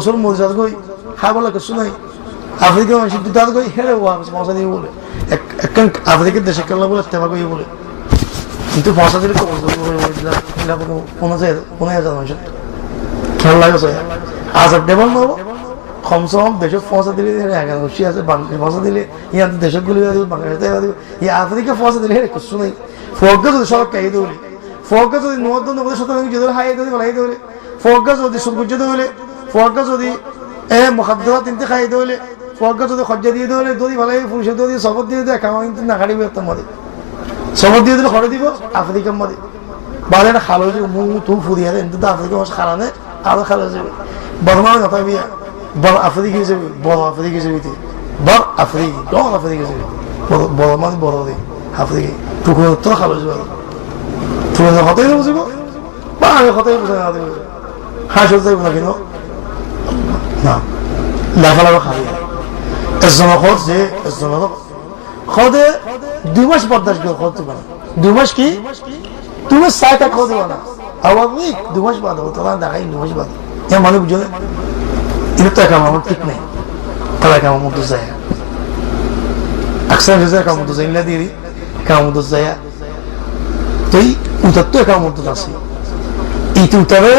গোসল মরিচাত গই খাবার লাগে কিছু নাই আফ্রিকার মানুষ দুধ গই হেরে মশা দিয়ে বলে একখান আফ্রিকার দেশে কেলা বলে তেবা গই বলে কিন্তু মশা দিলে তো 15,000 মানুষ খেয়াল লাগে আজাব ডেবল নেবো কমসে কম দেশে পয়সা দিলে 11 আছে বাংলাদেশ পয়সা দিলে ইয়ার দেশগুলি বাংলাদেশ আফ্রিকা পয়সা দিলে কিছু নেই ফোক যদি সব খাই দেবলে ফোক যদি নতুন যদি হাই দেবে ভালাই দেবে ফোক যদি সুরগুজ্জ দেবে ফোক যদি মুখাদ্দরা তিনটে খাই দেবে ফোক যদি খরচা দিয়ে দেবে যদি ভালাই পুরুষের দিয়ে শপথ দিয়ে দেয় কামা কিন্তু না কাটিবে একটা মধ্যে শপথ দিয়ে দিলে খরে দিব আফ্রিকার মধ্যে বারে একটা খালো যে মু তু ফুরিয়ে দেয় কিন্তু আফ্রিকা মাছ খালানে আরো খালো যাবে বর্মা কথা বিয়া বড় আফ্রিকা হিসেবে বড় আফ্রিকা হিসেবে বড় আফ্রিকা ডং আফ্রিকা হিসেবে বড় মানে বড় দিই আফ্রিকা টুকু তো খালো যাবে টুকু হতেই বুঝিব বা আমি হতেই বুঝে না দেব হাঁস হতে না কেন না লাফালাফা খাবি এজন্য খোঁজ যে এজন্য খোঁজে 2 মাস বরদাস্ত করে খোঁজ দেবে না 2 মাস কি তুমি সাইটা খোঁজ দেবে না আবার 2 মাস বাদ হবে তোরা দেখাই 2 মাস বাদ হ্যাঁ মানে বুঝো এটা তো একাম আমার ঠিক নেই তারা একাম মতো যায় আকসার হয়েছে একাম মতো যাইলা দিয়ে একাম মতো যায় তুই উতার তো একাম মতো আছে এইটা উতারে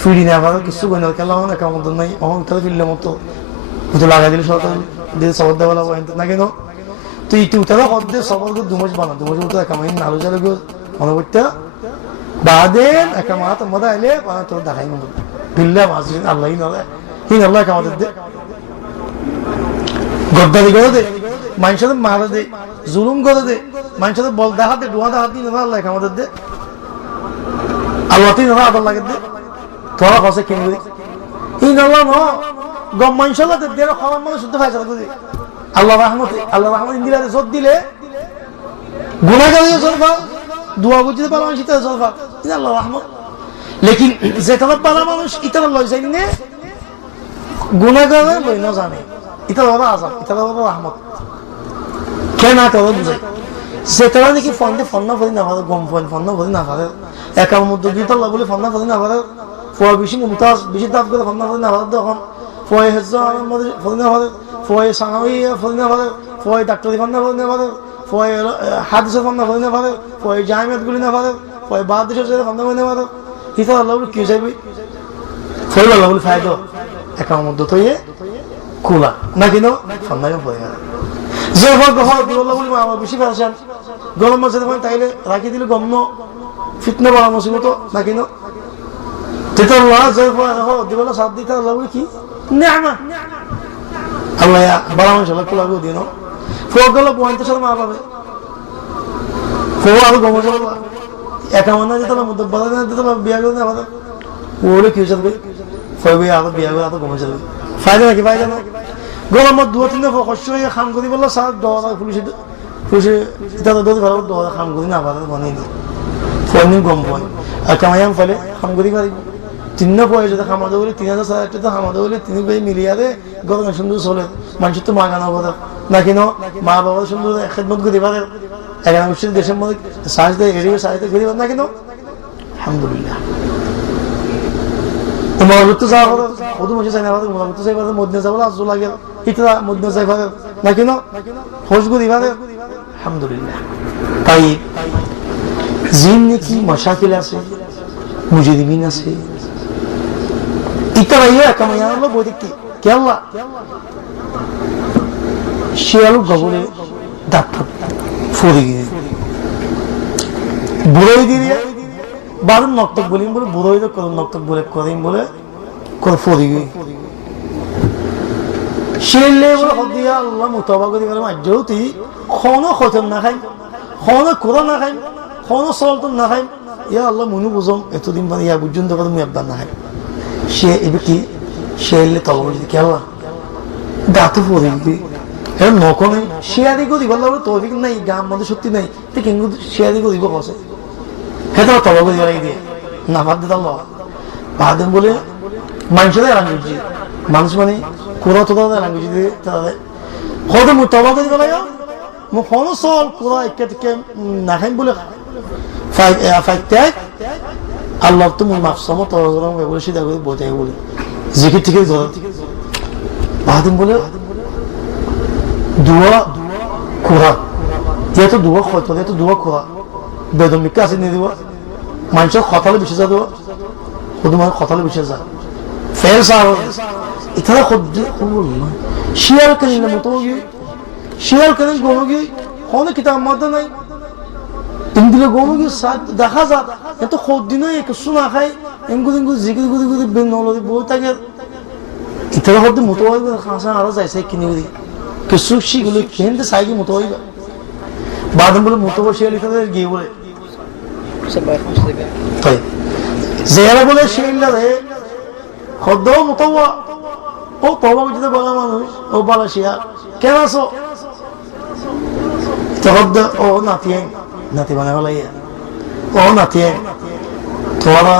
ফিরি না আবার কিছু গই না খেলা আমার একাম মতো নাই আমার উতারে ফিরলে মতো উঠে লাগাই দিলে সরকার দিয়ে সবর দেওয়া লাগবো না কেন তুই এইটা উতারে হদ্দে সবর 2 মাস বানা 2 মাস উঠে একাম নালু চালে মনে করতে বাদেন একাম হাত মজা আইলে তোর দেখাই মতো ফিরলে মাসিন আল্লাহ নয় হিন আল্লাহ আমাদের দে গদ্দারি করে দে মানুষের মারা দে জুলুম করে দে মানুষের বল দেখাতে ডোয়া দেখাতে আল্লাহ আমাদের দে আল্লাহ তুই না আদর লাগে দে তোরা কসে কিনবি হিন আল্লাহ ন গম মানুষের দে খাওয়ার মানে শুদ্ধ ফায়সা করে আল্লাহ রহমত ইন্দিরা জোর দিলে গুণাগারিও জলফা দোয়া বুঝতে পারো মানুষ ইতারা জলফা আল্লাহ রহমত লেকিন যেটা পালা মানুষ ইতারা লয় যাই নে গুণাগারে লই না জানে এটা বাবা আজাব এটা বাবা রহমত কেন তোরা বুঝাই যেটা নাকি ফন্ডে ফন্না ফরি না পারে গম ফন্না ফরি না পারে একার মধ্যে দুইটা বলে ফন্না ফরি না পারে ফয় বেশি মুমতাজ বেশি দাব করে ফন্না ফরি না পারে তখন ফয় হেজার মধ্যে ফরি না পারে ফয় সাহাবি ফরি না পারে ফয় ডাক্তারি ফন্না ফরি না পারে ফয় হাদিসের ফন্না ফরি না পারে ফয় জামিয়াত গুলি না পারে ফয় বাহাদিসের ফন্না ফরি না পারে হিসাব আল্লাহ বলে কি যাইবি ফয় আল্লাহ বলে ফায়দা একার মধ্যে তৈয়ে খোলা না কিন সন্ধ্যাকে পড়ে গেল যে দিবল্লা বলি আমার বেশি ফেলছেন গরম মাসে তাইলে রাখি দিলে গম্য ফিটনা বড় মুসিবত না কিন দিবল্লা সাত দিতে আল্লাহ বলি কি না আল্লাহ বাড়া মানুষ আল্লাহ খোলা দিন ফোক গেল 50 মা পাবে ফো আরো গম একা মনে দিতে মধ্যে বলা না দিতে বিয়া করে না আমাদের ওরে কি হয়েছে ফবে আরো বিয়া করে এত গমে যাবে ফায়দা নাকি ফায়দা না গরমত 2-3 কষ্ট হয়ে খাম করি বললো সার দোয়া পুলিশে এটা তো ভালো দোয়া খাম করি না আবার বানিয়ে দিই ফোন গম পয় আর কামাইয়াম ফলে খাম করি পারি 3 পয় যদি খামাতে বলি 3,000 টাকা খামাতে বলি 3 ভাই মিলিয়ে দে গরম সুন্দর চলে মানুষের তো মাগানো কথা না কিন মা বাবা সুন্দর খেদমত করি পারে এখানে মুসলিম দেশের মধ্যে সাহায্য দেয় এড়িয়ে সাহায্য করি না কিন আলহামদুলিল্লাহ তোমার ঘুরতে যাওয়া কথা ওদের মধ্যে চাই না তোমার ঘুরতে চাই পারে মধ্যে যাবো আজ লাগে ইতরা মধ্যে চাই পারে না কিন খোঁজ করি পারে আলহামদুলিল্লাহ তাই জিন নাকি মশাকিল আছে মুজরিমিন আছে ইতরা ইয়া কামাইয়া হলো বই দেখতে কে আল্লাহ শিয়ালু গবরে দাঁত ফুরে গিয়ে বুড়োই দিয়ে বারুন নক্তক বলিম বলে বুড়োই তো করুন নক্তক বলে করিম বলে করে ফুরে গিয়ে শিয়ালে বলে হদিয়া আল্লাহ মুতাবা করি বলে মাজ্জৌতি কোনো খতম না খাই কোনো কোরআন না খাই কোনো সলতন না খাই ইয়া আল্লাহ মনু বুঝম এতদিন মানে ইয়া পর্যন্ত কথা মুই একবার না খাই সে এবার কি শিয়ালে তলব যদি কে আল্লাহ দাঁত ফুরে গিয়ে এরকম নখ নেই শেয়ারি করি বললো তৌফিক নাই গাম মধ্যে সত্যি নাই তো কিন্তু শেয়ারি করিব কসে হ্যাঁ তো তবা করি বেড়াই দিয়ে না ভাত দিতাম ভাত বলে মানুষের ল্যাঙ্গুয়েজ মানুষ মানে কোরা তো ল্যাঙ্গুয়েজ দিয়ে তাদের হয়তো মুই তবা করি বেড়াই মোক কোনো চল কোরা একে থেকে না খাইম বলে ফাইতে আল্লাহ তো মুই মাপসামো তবা বলে সিধা করে বোঝাই বলে জিকির থেকে ধর বাহাদুর বলে দুয়া খোরা যেহেতু দুয়া হয়তো যেহেতু দুয়া খোরা বেদম বিক্কা আছে নিয়ে দিব মানুষের কথালে বেশি যা দেওয়া শুধু মানে কথালে বেশি যা ফের সার এখানে শিয়াল কেন মতো গিয়ে শিয়াল কেন গমগি কোনো কিতাব মধ্যে নাই ইন্দিলে গমগি দেখা যা এত দিন কিছু না খাই এমগুলো জিগি গুদি গুদি নলদি বই থাকে ইতারা হতে মতো হইবে খাসা আরো যাইছে কিনে গুদি কিছু শিগুলো কেনতে সাইকে মতো হইবে বাদম বলে মতো শিয়াল ইতারা গিয়ে বলে তাই জেরা বলে শিয়াল রে খদ্দ মতো ও তবা বুঝতে বলা মানুষ ও বলা শিয়াল কেন আছো তখদ্দ ও নাতিয়ে নাতি বানা হলাই ও নাতিয়ে তোরা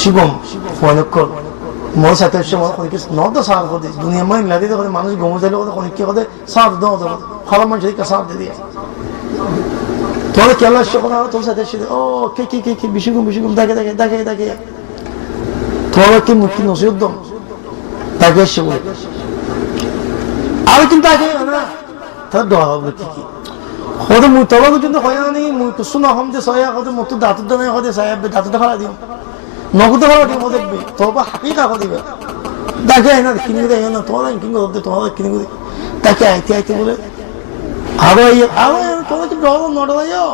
শিবম ফয়নকল মোর সাথে সময় কোনকে নদ সার করে দুনিয়া মানে লাগি তো মানুষ গমো যাইলে কথা কোনকে কথা সার দাও দাও খারাপ মানুষ কে সার দিয়ে তোরা কেলা শোনা তোর সাথে ও কে বিশুগুম দেখে তোরা কি মুক্তি নসিহত দাও তাকে শিব আর কিন্তু আগে না তার দোয়া হবে কি হয়তো মুই তবা কিন্তু হয় না মুই কিছু না হম যে সয়া হয়তো মতো দাঁতুর দানে হয়তো সাহেব দাঁতুটা খারা দিও নগদ খারা দিও দেখবি তবা হাকি খাওয়া দিবে দেখে না কিনে দেয় না তোমার কিনে করতে তোমাদের কিনে করে তাকে আইতে বলে আরো তোমার কি ডর নটা যাও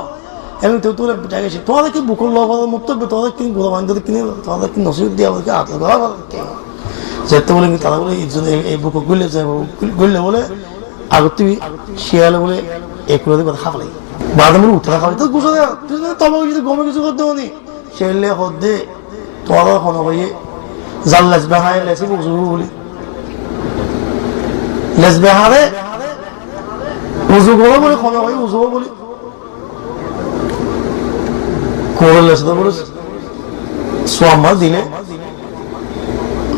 এমনি তো তুলে দেখেছি তোমাদের কি বুকুর লব মুক্ত তোমাদের কিনে গোলা বান্ধব কিনে তোমাদের কি নসিব দেওয়া বলছে আত্ম যেতে বলে তারা বলে এই বুক গুললে বলে আগত তুই শিয়ালে বলে এগুলো কথা খাওয়া লাগে বাদ বলে উঠে খাওয়া তো গুছো দেয় তুই তবে কিছু গমে কিছু করতে হনি শিয়ালে হদ্দে তোমার এখন হয়ে জাল লেসবে হায় লেসে বুঝু বলি লেসবে হারে উজু করো বলে ক্ষমা হয়ে উজু বলি করে লেসে তো বলে সোয়াম্মা দিলে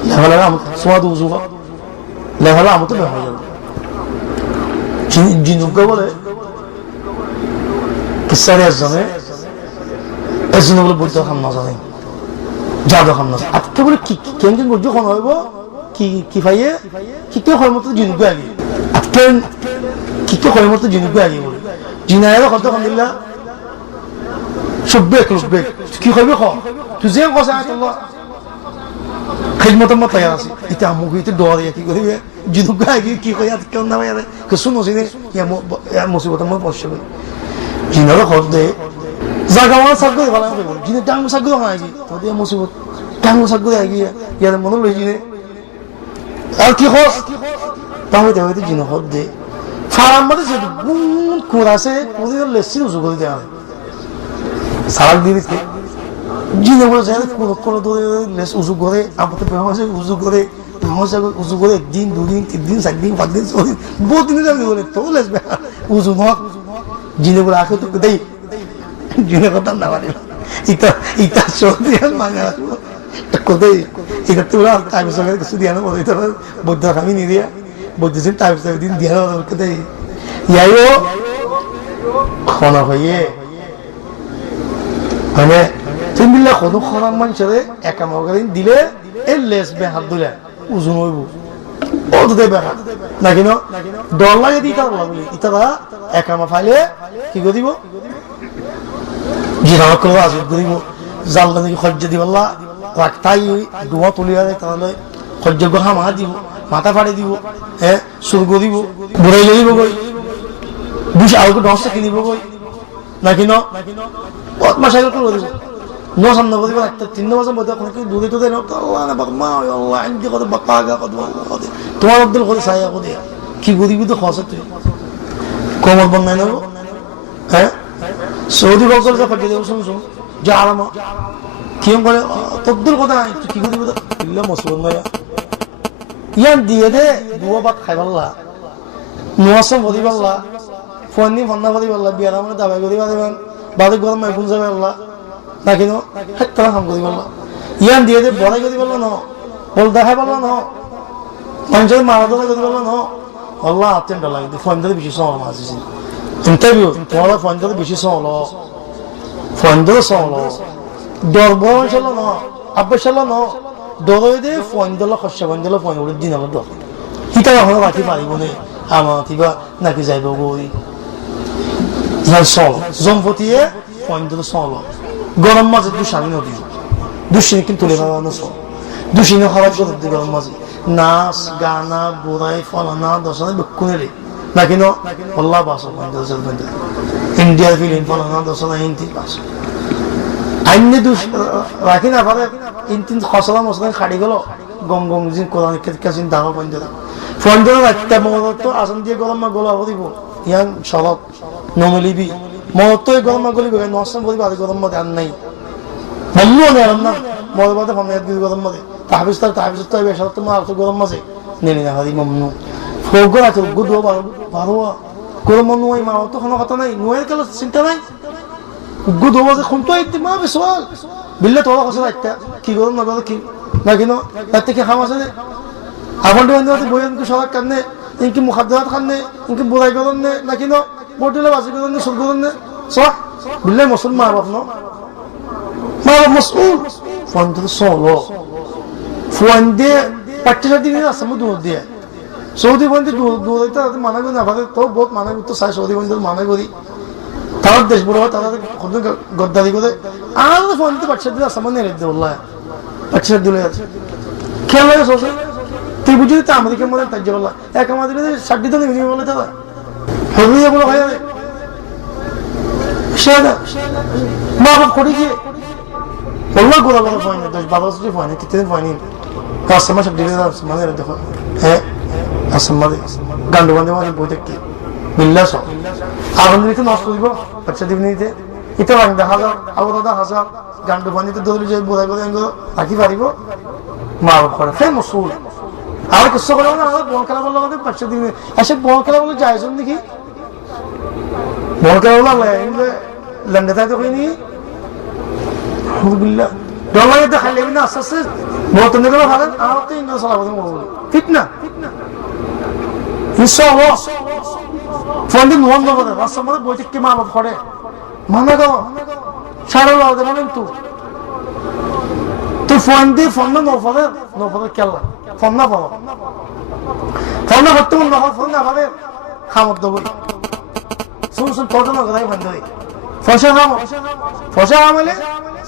লেখালে সোয়াদ উজু লেখালে আমার তো ব্যবহার যাবে জিনুকে বলে কিসারে একজনে বলে বইতে খাম না জানে জাদু খাম না আজকে বলে কেন করছো খন হইব কি পাইয়ে কিকে হয় মতো জিনুকে আগে আজকে কিকে হয় মতো জিনুকে আগে বলে জিনায়ের কত খান দিলা সব্বেক লব্বেক কি হইবে খ তুই যে কথা আল্লাহ খিদমত মত তৈরি আছে এটা মুখ এটা ডরে কি করিবে জিনুকে আগে কি কই আজ কেন না মানে কিছু নসিনে ইয়া মুসিবত মত পড়ছে জিনার খদ দে জাগাওয়া সাগরে ভালো হবে জিনে ডাঙ্গু সাগরে হয় কি তো দিয়া মুসিবত ডাঙ্গু সাগরে আগে ইয়ার মন লই জিনে আর কি হস তাহলে জিনে খদ দে ফারাম মধ্যে যে বুন কোরাসে কোদি লেসি উজু করে দেয়া সারাক দিতে জিনে বলে যায় কোন ধরে লেস উজু করে আমাদের বেহাসে উজু করে বেহাসে উজু করে একদিন দুদিন তিনদিন চারদিন পাঁচদিন ছদিন বহুত দিন যাবে বলে তো লেস উজু নক জিনে বলে আখে তো দেই জিনে কথা না মানে ইতা সত্যি মানে কোথায় এটা তো টাইম সঙ্গে কিছু দিয়া না বলে এটা বৌদ্ধ খামি নি দিয়া বৌদ্ধ দিন টাইম সঙ্গে দিন দিয়া কোথায় ইয়াইও খনা হয়ে মানে তুমি মিল্লা কোনো খরাম মানুষের একা মগাদিন দিলে এর লেস বে হাত দিলে উজুন হইব ও তো দেবে নাকি না ডর লাগে ইতার বলি ইতারা একামা ফাইলে কি করে দিব জিরা করে আজব দিব জানলা নাকি খরচ দিব আল্লাহ রাখতাই দোয়া তুলিয়া দেয় তাহলে খরচ হামা দিব মাথা ফাড়ে দিব হ্যাঁ সুর্গ দিব বুড়াই দিব গই বুঝে আলকে দশটা কিনিব গই নাকি না বহুত মাসাইল করে দিব নো সামনে বলবো একটা 3 মাসের মধ্যে কোনো কেউ দুধে টুধে নাও আল্লাহ না বাবা আল্লাহ আনতে কত বাকাগা কত তোমার আব্দুল করে সাইয়া করে কি গরিব তো খসে তুই কোমর বন্যায় নেব হ্যাঁ সৌদি বকর যা ফাটিয়ে দেবো শুন যা আরাম কি বলে তদ্দুর কথা কি গরিব ইল্লা মুসলমান নয়া ইয়ান দিয়ে দে দুয়া বাত খাইবাল্লা নোয়াসম বদিবাল্লা ফোননি ফন্না বদিবাল্লা বিয়ার মানে দাবাই করিবা দেবেন বাদে গরম মাইফুন যাবে আল্লাহ নাকি নো হেত্তরা কাম করি বললা ইয়ান দিয়ে দে বড়াই করি বললো ন বল দেখাই বললো ন মানুষের মারাদোলা করি বললো ন আল্লাহ আত্মেন্টা লাগে ফোন ধরে বেশি সময় মাঝেছি ইন্টারভিউ তোমার ফোন ধরে বেশি সময় ফোন ধরে সময় ডর বড় ছিল ন আব্বাস ছিল ন দরই দে ফোন দিল খস্য ফোন দিল ফোন উড়ে দিন আমার দর হিতা এখন রাখি পারিব নে আমার কিবা নাকি যাইব গই যাই সল জম্পতিয়ে ফোন দিল সল গরম মাঝে দুশানি নদী দুশিনে কিন্তু তুলে পাওয়া না সল দুশিনে খারাপ করে দি গরম মাঝে নাচ গানা বোরাই ফলানা দশানে বেক্ষুনে রে নাকি ন আল্লাহ বাস ফোন দিল চল ফোন দিল ইন্ডিয়ার ফিল্ম ফলানা দশানা হিন্দি বাস আইনে দুশ রাখি না পারে তিন খসলা মশলা খাড়ি গেল গম গম জিন কোরআন কাছে দাও ফোন দিল রাখতে মত আসন দিয়ে গরম মা গোলা দিব ইয়ান সরব নমলিবি মত গরম মা গলিব নসম বলি বাদ গরম মা ধ্যান নাই মম্মু নেরাম না মদ বাদে ফোন দিয়ে গরম মা তাহবিস তো বেশা তো মা তো গরম মাঝে নেনি না হাদি মম্মু ফোগো আছে গুদো বারো গরম মা নয় মা তো কোনো কথা নাই নয়ের কাল চিন্তা নাই গুদো বাজে কোন তো একদম মা বেসওয়াল বিল্লা তোলা কথা রাখতে কি গরম না কি না কিনো রাতে কি খাম আছে এখন তো বন্ধু বইন কি সবাই কান্নে ইনকি মুখাদ্দাত খান্নে ইনকি বুড়াই গরম নে না কিনো বটিলে বাসি গরম নে সুর গরম নে সব বিল্লা মুসলমান মা বাপ নো মা বাপ মসউল ফোন তো সলো ফোন দিয়ে পাট্টিলা দিকে আছে মু দূর দিয়ে সৌদি বন্ধু দূর হইতে মানা করি না ভাবে তো বহুত মানা করতে চাই সৌদি বন্ধু মানা করি তার দেশ বড় তারা কত গদ্দারি করে আর ফোন দিতে পাট্টিলা দিয়ে আছে মানে রেখে বললা পাট্টিলা দিলে আছে খেয়াল লাগে সোসে তুই বুঝলি তো আমাদেরকে মনে তাই বললা এক আমাদের 60 দিন নিয়ে বলে দাদা হবে এগুলো হয় না সেটা মা বাপ করে গিয়ে বললো গোলা গোলা phone 10-12 phone Kitne phone customer সব দিলে মানে দেখো হ্যাঁ আসমাদে গান্ডু বান্ধে মানে বই দেখতে বিল্লা সব আনন্দ নিতে নষ্ট দিব বাচ্চা দিবনি দিতে এটা রাং দেখা হাজার আবার হাজার গান্ডু বান্ধিতে দৌড়ে যাই বোঝাই করে রাখি পারিব মা বাপ করে ফের মসুল আর কিছু করে না আমার বল খেলা বললো আমাদের বাচ্চা দিবনি এসে বল খেলা বলে যায় শুন দেখি বল খেলা বলো লন্ডে থাকতে হয়নি বিল্লা ডলারে তো খালি না আস্তে আস্তে বহুত নিয়ে ভালো আর তো ইন্দ্র চালাবো ঠিক না ইনশাআল্লাহ ফোন দিন মন দেবো না রাস্তার মধ্যে বই থেকে মা বাপ করে মানে গো সারা লাগবে না কিন্তু তুই ফোন দিয়ে ফোন না নফাদের খেলা ফোন না পাবো ফোন না করতে মন না ফোন না পাবে খামত দেবো শুন ফটো না কোথায় ফোন দেবে ফসা আমলে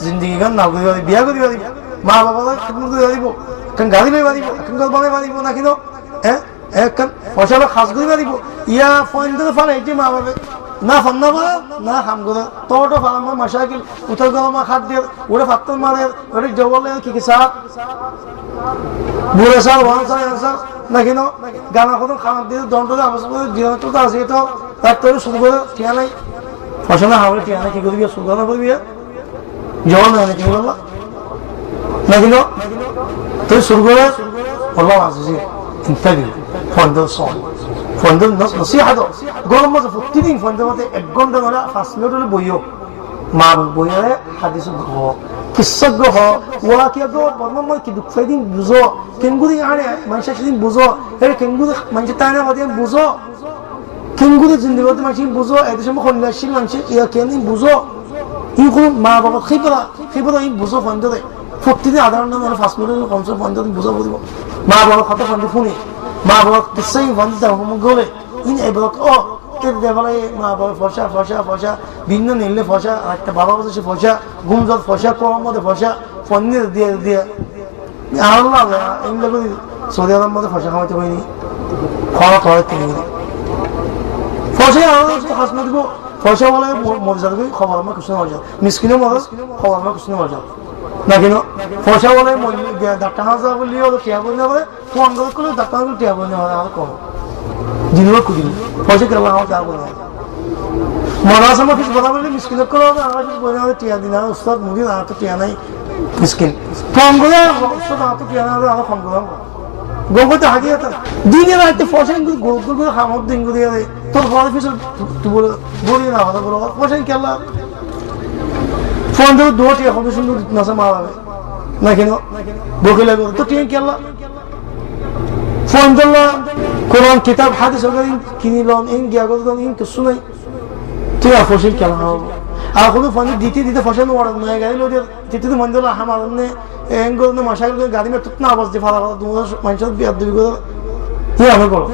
জিন্দগি গান নাও করে বিয়া করে দিব মা বাবা খিদমত করে দিব কারণ গাড়ি লইবা দিব এখন গল বানাইবা দিব না কিনো হ্যাঁ এখন ফসা খাস করে দিব ইয়া ফোন দিতে পারে এটি মা বাবা না ফোন না বলে না খাম করে তোটো ফালাম মাসাকিল উত্তর গরমা খাদ দিয়ে ওরে ফাত্তর মারে ওরে জবলে কি সাপ বুড়ে সাল ওয়ান সাল না কিনো গানা কত খানা দিয়ে দণ্ড আবাস করে জীবনটা আছে তো তার তো শুরু করে ঠিয়া নাই ফসলা হাওড়ে ঠিয়া নাই কি করবি শুরু না করবি জল না কি বললা না কিনো তুই শুরু করে বললাম আসছি ইন্টারভিউ ফন্ডের সং ফন্ডের নসিহা দাও গরম মাসে প্রতিদিন ফন্ডের মধ্যে 1 ঘন্টা ধরে 5 মিনিট হলে বইও মা বইয়ে হাদিস কিসা গ্রহ ওলা কি গো বর্ণম কি দুঃখ দিন বুঝো কেঙ্গুরি আরে মানুষ সেদিন বুঝো এর কেঙ্গুরি মানুষ তাই না দিন বুঝো কেঙ্গুরি জিন্দেগিতে মানুষ বুঝো এদের সময় কন্যাশীল মানুষ ইয়া কেন বুঝো ইনকুম মা বাবা খিবরা ইন বুঝো ফন্ডে প্রতিদিন আধা ঘন্টা ধরে 5 মিনিট কমসে ফন্ডে বুঝো বলবো মা বাবা কত ফন্ডে শুনি মা বাবা কিসাই ফন্ডে দাও গলে ইন এবার ও দেবালে মা বাবা ফসা ভিন্ন নিলে ফসা একটা বাবা বসে ফসা ঘুমজত ফসা কম মধ্যে ফসা পনির দিয়ে আল্লাহ এগুলো করি সৌদি আরব মধ্যে ফসা খাওয়াতে হয়নি খাওয়া খাওয়াতে হয়নি ফসা হাসমা দিব ফসা বলে মজা দেবে খবর আমার কুসুন মজা মিসকিনের মজা খবর আমার কুসুন মজা না কেন ফসা বলে ডাক্তার হাজা বলি ওদের টিয়া বলি না বলে ফোন করলে ডাক্তার টিয়া বলি না আর কম জিনিস খুঁজিনি পয়সা কেন আমার যা বলে মরাস আমার কিছু কথা বললে মিসকিন করে হবে আমার কিছু বলে হবে টিয়া দিন আর উস্তাদ মুড়ি না তো টিয়া নাই মিসকিন ফোন করে উস্তাদ আমার তো টিয়া না হবে আমার ফোন করে গোবরতে হাগি হতো দিনের রাতে পয়সা গোবর করে খামত দিন করে দেয় তোর ঘরে পিছু বলি না কথা বলো পয়সা কেলা ফোন দেবো দু টিয়া কত সুন্দর নাচা মারা হবে না কেন বকিলা তো টিয়া কেলা ফোন দিলাম কোরআন কিতাব হাদিস ওগুলো কিনিলাম ইন গিয়া করলাম ইন কিছু নাই তুই ফসল কেন হবে আর কোনো ফোন দিতে ফসল ওড়ানো হয়ে গেল দিতে মন দিল আমার এঙ্গল মাসাইল গাড়ি মে তুত না আওয়াজ দি ফালা ফালা তুমি মানুষের বিয়াদ দিবি ই আমি করো